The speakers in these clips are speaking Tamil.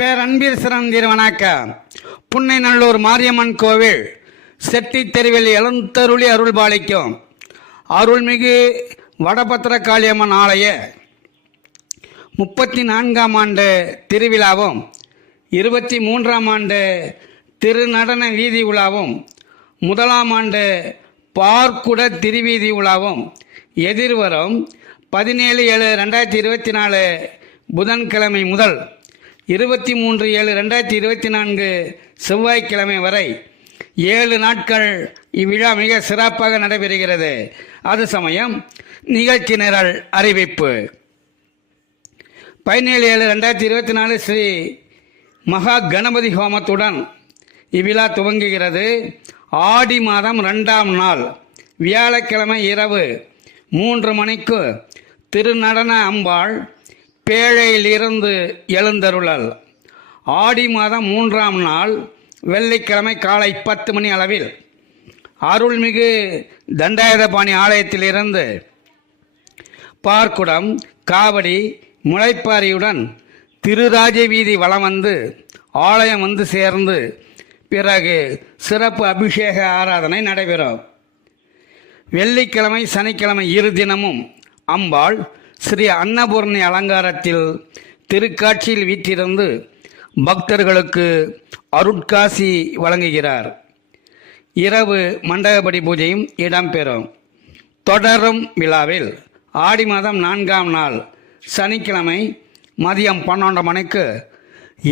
பேரன்பில் சிறந்தீர் வணக்கம். புன்னைநல்லூர் மாரியம்மன் கோவில் செட்டி தெருவில் எழுந்தருளி அருள் பாலிக்கும் அருள்மிகு வடபத்திரகாளியம்மன் ஆலய 34ஆம் ஆண்டு திருவிழாவும் 23ஆம் ஆண்டு திருநடன வீதி உலாவும் 1ஆம் ஆண்டு பார்க்குட திருவீதி உலாவும் எதிர்வரும் 17/7/2024 புதன்கிழமை முதல் 23/7/2024 செவ்வாய்க்கிழமை வரை 7 நாட்கள் இவ்விழா மிக சிறப்பாக நடைபெறுகிறது. அது சமயம் நிகழ்ச்சி நிரல் அறிவிப்பு. 17/7/2024 ஸ்ரீ மகா கணபதி ஹோமத்துடன் இவ்விழா துவங்குகிறது. ஆடி மாதம் 2ஆம் நாள் வியாழக்கிழமை இரவு 3 மணிக்கு திருநடன அம்பாள் பேழையிலிருந்து எழுந்தருளல். ஆடி மாதம் 3ஆம் நாள் வெள்ளிக்கிழமை காலை 10 மணி அளவில் அருள்மிகு தண்டாயுதபாணி ஆலயத்திலிருந்து பார்க்குடம் காவடி முளைப்பாரியுடன் திருராஜ வீதி வலம் வந்து ஆலயம் வந்து சேர்ந்து பிறகு சிறப்பு அபிஷேக ஆராதனை நடைபெறும். வெள்ளிக்கிழமை சனிக்கிழமை இரு தினமும் அம்பாள் ஸ்ரீ அன்னபூர்ணி அலங்காரத்தில் திருக்காட்சியில் வீற்றிருந்து பக்தர்களுக்கு அருட்காசி வழங்குகிறார். இரவு மண்டகப்படி பூஜையும் இடம்பெறும். தொடரும் விழாவில் ஆடி மாதம் 4ஆம் நாள் சனிக்கிழமை மதியம் 12 மணிக்கு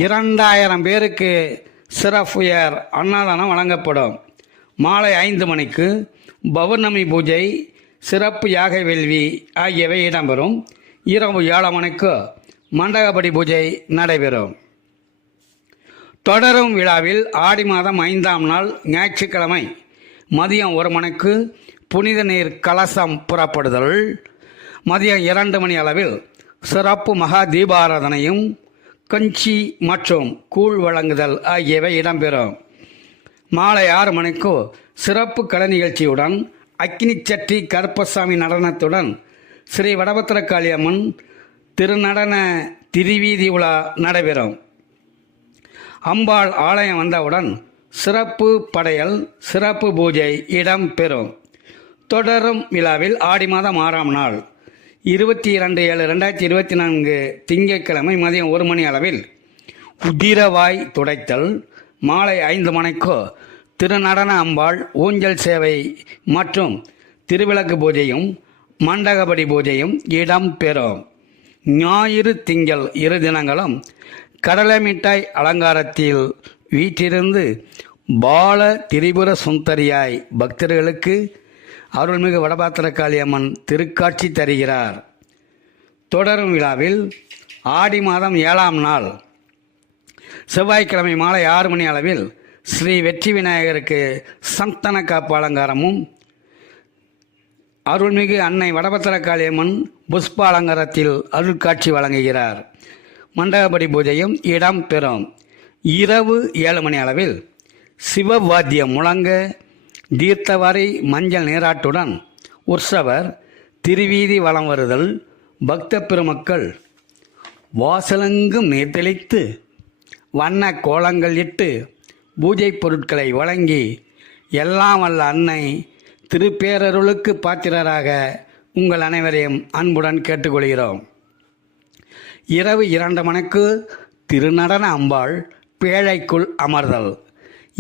2000 பேருக்கு சிறப்புயர் அன்னதானம் வழங்கப்படும். மாலை 5 மணிக்கு பௌர்ணமி பூஜை சிறப்பு யாக வேள்வி ஆகியவை இடம்பெறும். இரவு 7 மணிக்கு மண்டகப்படி பூஜை நடைபெறும். தொடரும் விழாவில் ஆடி மாதம் 5ஆம் நாள் ஞாயிற்றுக்கிழமை மதியம் 1 மணிக்கு புனித நீர் கலசம் புறப்படுதல். மதியம் 2 மணி அளவில் சிறப்பு மகா தீபாராதனையும் கஞ்சி மற்றும் கூழ் வழங்குதல் ஆகியவை இடம்பெறும். மாலை 6 மணிக்கு சிறப்பு கலை நிகழ்ச்சியுடன் அக்கினி சட்டி கருப்பசாமி நடனத்துடன் ஸ்ரீ வடபத்திரகாளியம்மன் திருநடன திருவீதி உலா நடைபெறும். அம்பாள் ஆலயம் வந்தவுடன் சிறப்பு படையல் சிறப்பு பூஜை இடம்பெறும். தொடரும் விழாவில் ஆடி மாதம் 6ஆம் நாள் 22/7/2024 திங்கட்கிழமை மதியம் 1 மணி அளவில் உதிரவாய் துடைத்தல். மாலை 5 மணிக்கு திருநடன அம்பாள் ஊஞ்சல் சேவை மற்றும் திருவிளக்கு பூஜையும் மண்டகப்படி பூஜையும் இடம்பெறும். ஞாயிறு திங்கள் இரு தினங்களும் கடலை மிட்டாய் அலங்காரத்தில் வீற்றிருந்து பால திரிபுர சுந்தரியாய் பக்தர்களுக்கு அருள்மிகு வடபத்திரகாளியம்மன் திருக்காட்சி தருகிறார். தொடரும் விழாவில் ஆடி மாதம் 7ஆம் நாள் செவ்வாய்க்கிழமை மாலை 6 மணி அளவில் ஸ்ரீ வெற்றி விநாயகருக்கு சந்தன காப்பு அலங்காரமும் அருள்மிகு அன்னை வடபத்திரகாளியம்மன் புஷ்ப அலங்காரத்தில் அருள்காட்சி வழங்குகிறார். மண்டகப்படி பூஜையும் இடம்பெறும். இரவு 7 மணி அளவில் சிவவாத்தியம் முழங்க தீர்த்தவாரி மஞ்சள் நீராட்டுடன் உற்சவர் திருவீதி வலம் வருதல். பக்த பெருமக்கள் வாசலெங்கும் நீர் தெளித்து வண்ண கோலங்கள் இட்டு பூஜை பொருட்களை வழங்கி எல்லாம் வல்ல அன்னை திருப்பேரருளுக்கு பாத்திரராக உங்கள் அனைவரையும் அன்புடன் கேட்டுக்கொள்கிறோம். இரவு 2 மணிக்கு திருநடன அம்பாள் பேழைக்குள் அமர்தல்.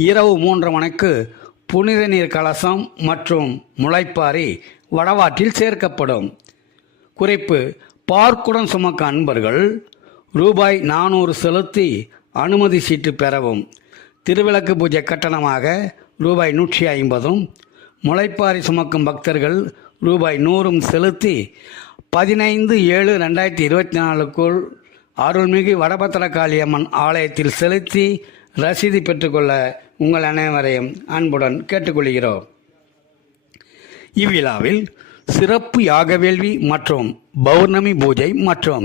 இரவு 3 மணிக்கு புனித நீர் கலசம் மற்றும் முளைப்பாரி வடவாற்றில் சேர்க்கப்படும். குறிப்பு: பார்க்குடன் சுமக்க அன்பர்கள் ரூபாய் 400 செலுத்தி அனுமதி சீட்டு பெறவும். திருவிளக்கு பூஜை கட்டணமாக ரூபாய் 150, முளைப்பாரி சுமக்கும் பக்தர்கள் ரூபாய் 100 செலுத்தி 15/7/2024 அருள்மிகு வடபத்திரகாளியம்மன் ஆலயத்தில் செலுத்தி ரசீது பெற்றுக்கொள்ள உங்கள் அனைவரையும் அன்புடன் கேட்டுக்கொள்கிறோம். இவ்விழாவில் சிறப்பு யாக வேள்வி மற்றும் பௌர்ணமி பூஜை மற்றும்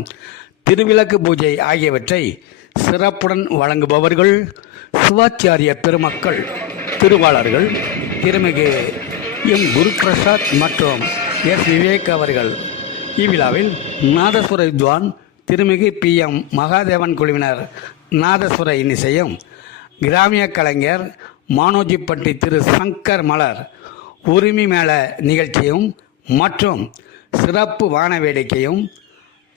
திருவிளக்கு பூஜை ஆகியவற்றை சிறப்புடன் வழங்குபவர்கள் சிவாச்சாரிய பெருமக்கள் திருவாளர்கள் திருமிகு எம் குருபிரசாத் மற்றும் எஸ் விவேக் அவர்கள். இவ்விழாவில் நாதஸ்வர வித்வான் திருமிகு PM மகாதேவன் குழுவினர் நாதசுர இன்னிசையும், கிராமிய கலைஞர் மானோஜிப்பட்டி திரு சங்கர் மலர் உரிமை மேள நிகழ்ச்சியும் மற்றும் சிறப்பு வான வேடிக்கையும்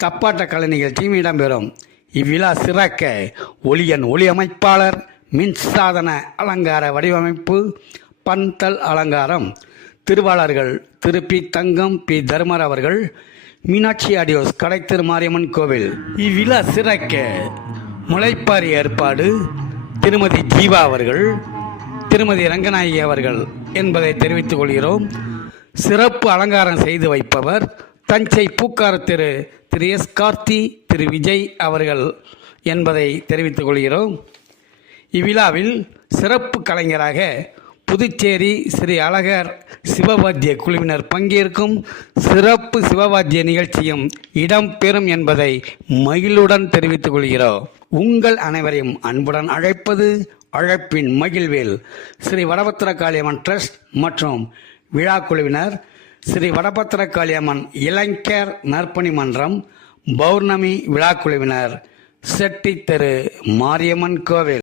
தப்பாட்ட கலை நிகழ்ச்சியும் இடம்பெறும். இவ்விழா சிறக்க ஒளி அமைப்பாளர், மின்சாதன அலங்கார வடிவமைப்பு, பந்தல் அலங்காரம், திருவாளர்கள் திரு பி. தங்கம், பி. தர்மர் அவர்கள், மீனாட்சி ஆடியோஸ், கடை திரு மாரியம்மன் கோவில். இவ்விழா சிறக்க முளைப்பாரி ஏற்பாடு திருமதி ஜீவா அவர்கள், திருமதி ரங்கநாயகி அவர்கள் என்பதை தெரிவித்துக் கொள்கிறோம். சிறப்பு அலங்காரம் செய்து வைப்பவர் தஞ்சை பூக்கார திரு எஸ். கார்த்தி, திரு விஜய் அவர்கள் என்பதை தெரிவித்துக் கொள்கிறோம். இவ்விழாவில் சிறப்பு கலைஞராக புதுச்சேரி ஸ்ரீ அழகர் சிவவாத்திய குழுவினர் பங்கேற்கும் சிறப்பு சிவவாத்திய நிகழ்ச்சியும் இடம்பெறும் என்பதை மகிழ்வுடன் தெரிவித்துக் கொள்கிறோம். உங்கள் அனைவரையும் அன்புடன் அழைப்பது அழைப்பின் மகிழ்வேல் ஸ்ரீ வடபத்திரகாளியம்மன் ட்ரஸ்ட் மற்றும் விழா குழுவினர், ஸ்ரீ வடபத்திரகாளியம்மன் இளைஞர் நற்பணி மன்றம், பௌர்ணமி விழா குழுவினர், செட்டி தெரு மாரியம்மன் கோவில்.